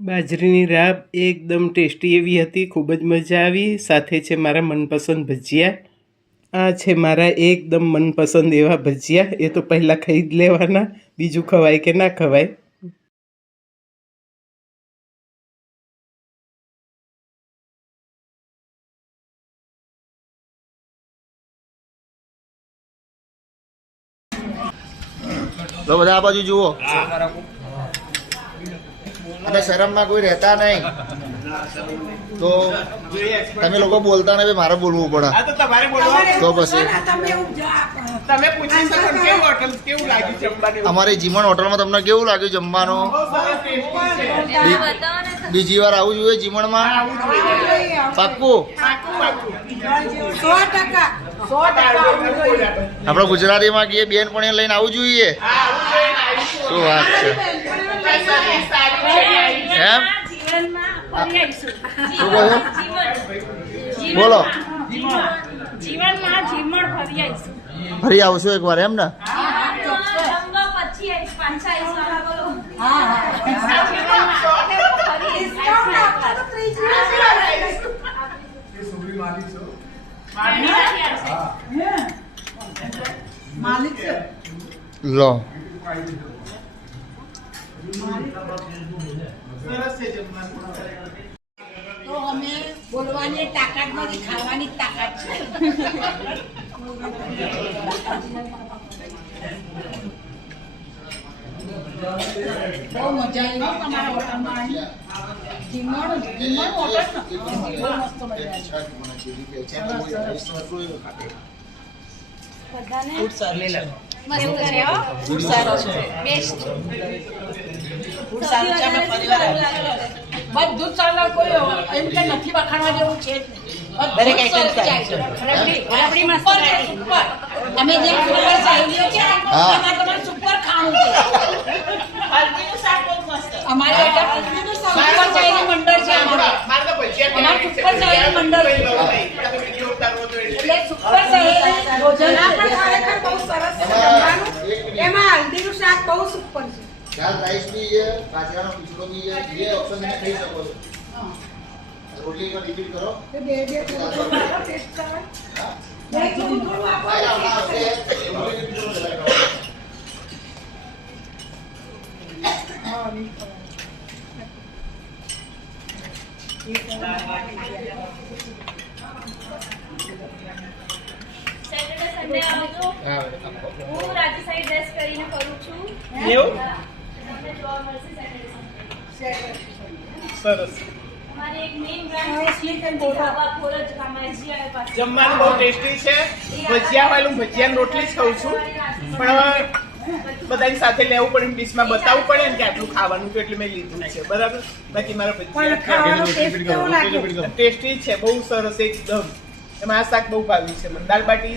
બાજરીની રાબ એકદમ ટેસ્ટી એવી હતી ખૂબ જ મજા આવી. સાથે છે મારા મનપસંદ ભજીયા. આ છે મારા એકદમ મનપસંદ એવા ભજીયા. એ તો પહેલાં ખાઈ જ લેવાના. બીજું ખવાય કે ના ખવાય? તો બધા આ બાજુ જુઓ. અને શરમમાં કોઈ રહેતા નહીં. તો તમે લોકો બોલતા નહીં મારે બોલવું પડે. તો તમારે બોલવાનું. તો પછી. અમારી જીમણ હોટલમાં તમને કેવું લાગ્યું જમવાનું? બીજી વાર આવું જોઈએ જીમણમાં. પાક્કું? આવવું. આપણે ગુજરાતીમાં કહીએ બેન પણ લઈને આવું જોઈએ. શું વાત છે સર્વિસ સારી છે, આવીશું. એમ? બોલો. ફરી આવીશું. એક વાર એકવાર એમ ને? લો. તો અમે બોલવાની તાકાત નથી ખાવાની તાકાત છે? બહુ મજા આવી તમારા હોટલમાં આવી. જીમણ જીમણ હોટલ બહુ મસ્ત મજા આવી. બધાને મસ્ત છે શું સારું? બધું જ ચાલે કોઈ એમ કે નથી વખાણવા જેવું છે છે. રબડી- મસ્ત સુપર છે. અમે જે સુપર સાહેબીઓ છે એમાં તમારે સુપર ખાવું છે. અમારે સુપર ચાયની મંડળ છે અમારે. છે. સુપર મંડળ છે. એટલે. સુપર ભોજન ખરેખર બહુ સરસ છે જમવાનું. એમાં હલ્દીનું શાક બહુ સુપર છે. દાલ રાઈસ બી છે બાજરાનો ખીચડો બી છે જે ઓપ્શન તમે ખાઈ શકો છો. રોટલી પર રિપીટ કરો. બે બે ટેસ્ટ. બે થોડું થોડું આપો. રોટલી હા, ખવાય. આવજો. હું રાજ્યશાહી dress કરીને ફરું છું. એવું? તમને જોવા મળશે સરસ. જમવાનું બહુ ટેસ્ટી છે. ભજીયા વાળું ભજીયા રોટલી જ ખાઉં છું. પણ બધાની સાથે લેવું પડે ડીશમાં બતાવવું પડે ને કે આટલું ખાવાનું છે એટલે મેં લીધું છે. બરાબર? બાકી મારા ટેસ્ટી છે બહુ સરસ એકદમ. એમાં આ શાક બહુ ભાવ્યું છે. મને દાલ બાટી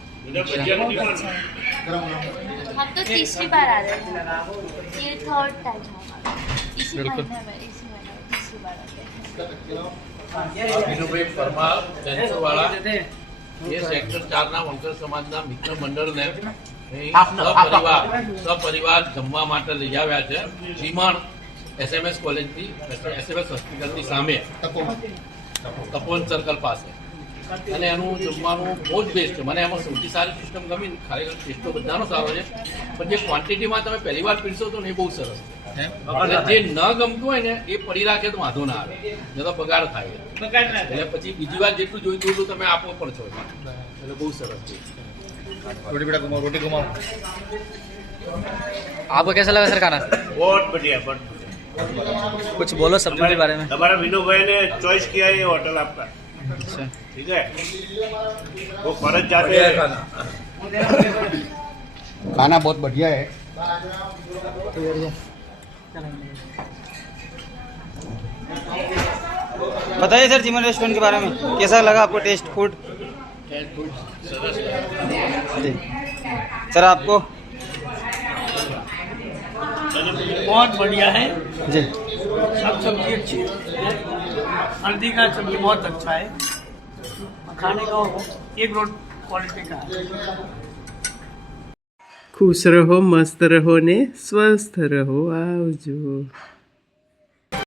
हम तो तीसरी बार आ रहे हैं ये थर्ड टाइम है हमारा इसी बिल्कुल। महीने में इसी महीने में तीसरी बार आते हैं વિનુભાઈ પરમાર જયંતવાળા એ સેક્ટર ચારના વંકર સમાજના મિત્ર મંડળને અહીં સપરિવાર સપરિવાર જમવા માટે લઈ આવ્યા છે ચીમણ એસએમએસ કોલેજથી એસએમએસ હોસ્પિટલની સામે તપોવન સર્કલ પાસે અને એનું જમવાનું બહુ જ બેસ્ટ છે. મને એમાં સૌથી સારી સિસ્ટમ ગમી ખરેખર ટેસ્ટો બધાનો સારો છે. પણ જે ક્વોન્ટિટીમાં તમે પહેલી વાર પીરશો તો એ બહુ સરસ જે ન ગમતું હોય ને એ પડી રાખે તો વાંધો ના આવે. ને તો પગાર થાય. એટલે પછી બીજી વાર જેટલું જોઈતું એટલું તમે આપો પણ છો એટલે બહુ સરસ છે. रोटी बेटा घुमाओ रोटी घुमाओ आपको कैसा लगा सर खाना बहुत बढ़िया बहुत कुछ बोलो सब्जी के बारे में हमारा विनोद भाई ने चॉइस अच्छा। ठीक है? वो फरज जाते हैं खाना। बहुत बढ़िया है। बताइए सर जीवन रेस्टोरेंट के बारे में कैसा लगा आपको टेस्ट फ़ूड? जी सर आपको? बहुत बढ़िया है। जी। सब सब्ज़ी अच्छी है। हल्दी का चटनी बहुत अच्छा है खाने का एक रोट क्वालिटी का खुश रहो मस्त रहो ने स्वस्थ रहो आवजो